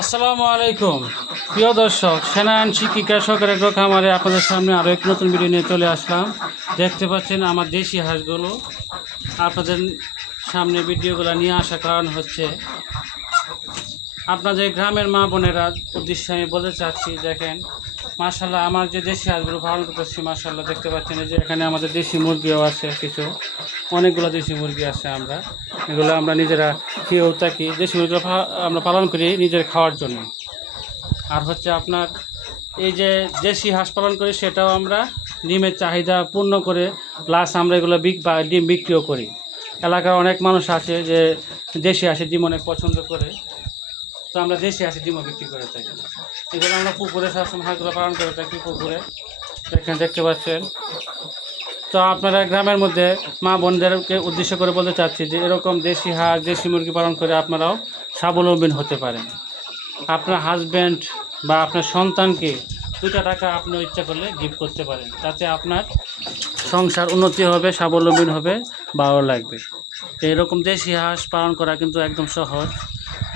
আসসালামু আলাইকুম। প্রিয় দর্শক সেনায়ন শিক্ষি কৃষকের এক খামারে আপনাদের সামনে আরও এক নতুন ভিডিও নিয়ে চলে আসলাম। দেখতে পাচ্ছেন আমার দেশি হাঁসগুলো। আপনাদের সামনে ভিডিওগুলো নিয়ে আসার কারণ হচ্ছে, আপনাদের গ্রামের মা বোনেরা উদ্দেশ্যে আমি বলতে চাচ্ছি, দেখেন মার্শাল্লাহ আমার যে দেশি হাঁসগুলো পালন করতেছি মার্শাল্লাহ দেখতে পাচ্ছেন যে এখানে আমাদের দেশি মুরগিও আছে কিছু, অনেকগুলো দেশি মুরগি আছে আমরা। এগুলো আমরা নিজেরা খেয়েও থাকি। দেশি মুরগিগুলো আমরা পালন করি নিজের খাওয়ার জন্য। আর হচ্ছে আপনার এই যে দেশি হাঁস পালন করি, সেটাও আমরা ডিমের চাহিদা পূর্ণ করে প্লাস আমরা এগুলো বিক বা ডিম বিক্রিও করি। এলাকার অনেক মানুষ আছে যে দেশি হাঁসের ডিম অনেক পছন্দ করে। তো আমরা দেশি হাঁসের ডিমও বিক্রি করে থাকি। এগুলো আমরা পুকুরে সবসময় হাঁসগুলো পালন করে থাকি পুকুরে। এখানে দেখতে পাচ্ছেন। তো আপনারা গ্রামের মধ্যে মা বোনদেরকে উদ্দেশ্য করে বলতে চাচ্ছি যে এরকম দেশি হাঁস, দেশি মুরগি পালন করে আপনারাও স্বাবলম্বী হতে পারেন। আপনার হাজব্যান্ড বা আপনার সন্তানকে দুটা টাকা আপনি ইচ্ছা করলে গিফট করতে পারেন। তাতে আপনার সংসার উন্নতি হবে, স্বাবলম্বী হবে, ভালো লাগবে। এরকম দেশি হাঁস পালন করা কিন্তু একদম সহজ।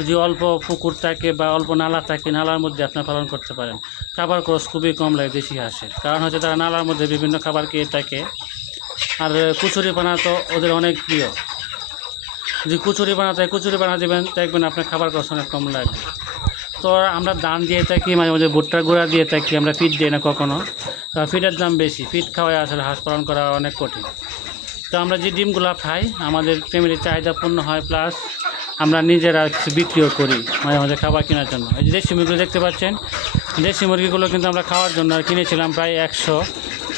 যদি অল্প পুকুর থাকে বা অল্প নালা থাকে, নালার মধ্যে আপনি পালন করতে পারেন। খাবার খরচ খুবই কম লাগে দেশি হাঁসের। কারণ হচ্ছে তারা নালার মধ্যে বিভিন্ন খাবার খেয়ে থাকে। আর কুচুরি পানা তো ওদের অনেক প্রিয়। যদি কুচুরি বানাতে কুচুরি বানা দেবেন, দেখবেন আপনার খাবার খরচ অনেক কম লাগবে। তো আমরা দান দিয়ে থাকি, মাঝে মাঝে ভুট্টার গুঁড়া দিয়ে থাকি, আমরা ফিট দিই না কখনো। ফিটের দাম বেশি। ফিট খাওয়াই আসলে হাঁস পালন করা অনেক কঠিন। তো আমরা যে ডিমগুলো খাই, আমাদের ফ্যামিলির চাহিদা পূর্ণ হয় প্লাস আমরা নিজেরা কিছু বিক্রিও করি মাঝে মাঝে খাবার কেনার জন্য। এই যে দেশি মুরগিগুলো দেখতে পাচ্ছেন, দেশি মুরগিগুলো কিন্তু আমরা খাওয়ার জন্য কিনেছিলাম প্রায় একশো।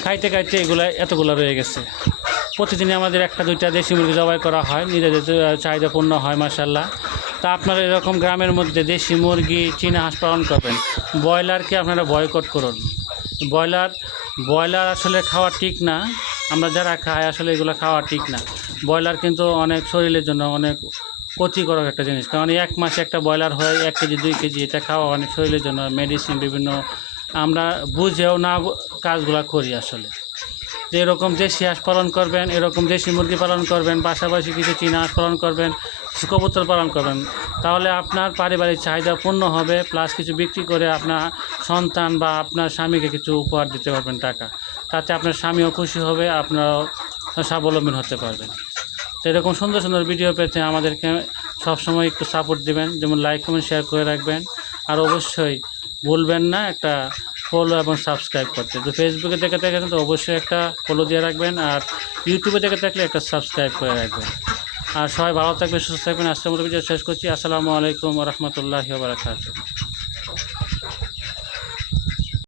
খাইতে খাইতে এগুলো এতগুলো রয়ে গেছে। প্রতিদিনই আমাদের একটা দুইটা দেশি মুরগি জবাই করা হয়, নিজেদের চাহিদা পূর্ণ হয় মাসাল্লাহ তা আপনারা এরকম গ্রামের মধ্যে দেশি মুরগি, চীনা হাঁস পালন করবেন ব্রয়লারকে আপনারা বয়কট করুন? ব্রয়লার ব্রয়লার আসলে খাওয়া ঠিক না, আমরা যারা খাই আসলে এগুলো খাওয়া ঠিক না। ব্রয়লার কিন্তু অনেক শরীরের জন্য অনেক ক্ষতিকরক একটা জিনিস। কারণ এক মাসে একটা ব্রয়লার হয়, এক কেজি, দুই কেজি, এটা খাওয়া অনেক শরীরের জন্য মেডিসিন বিভিন্ন আমরা বুঝেও না কাজগুলো করি আসলে। যে এরকম দেশি হাঁস পালন করবেন, এরকম দেশি মুরগি পালন করবেন, পাশাপাশি কিছু চীনা হাঁস পালন করবেন কবুতর পালন করবেন, তাহলে আপনার পারিবারিক চাহিদা পূর্ণ হবে প্লাস কিছু বিক্রি করে আপনার সন্তান বা আপনার স্বামীকে কিছু উপহার দিতে পারবেন টাকা। তাতে আপনার স্বামীও খুশি হবে, আপনারাও স্বাবলম্বী হতে পারবেন। তো এরকম সুন্দর সুন্দর ভিডিও পেতে আমাদেরকে সবসময় একটু সাপোর্ট দিবেন। যেমন লাইক কমেন্ট শেয়ার করে রাখবেন। আর অবশ্যই ভুলবেন না একটা ফলো এবং সাবস্ক্রাইব করতে। তো ফেসবুকে দেখে থাকেন তো অবশ্যই একটা ফলো দিয়ে রাখবেন আর ইউটিউবে দেখে থাকলে একটা সাবস্ক্রাইব করে রাখবেন। আর সবাই ভালো থাকবেন, সুস্থ থাকবেন। আজকের মতো ভিডিও শেষ করছি। আসসালামু আলাইকুম রহমতুল্লাহি বারাকাতুহ।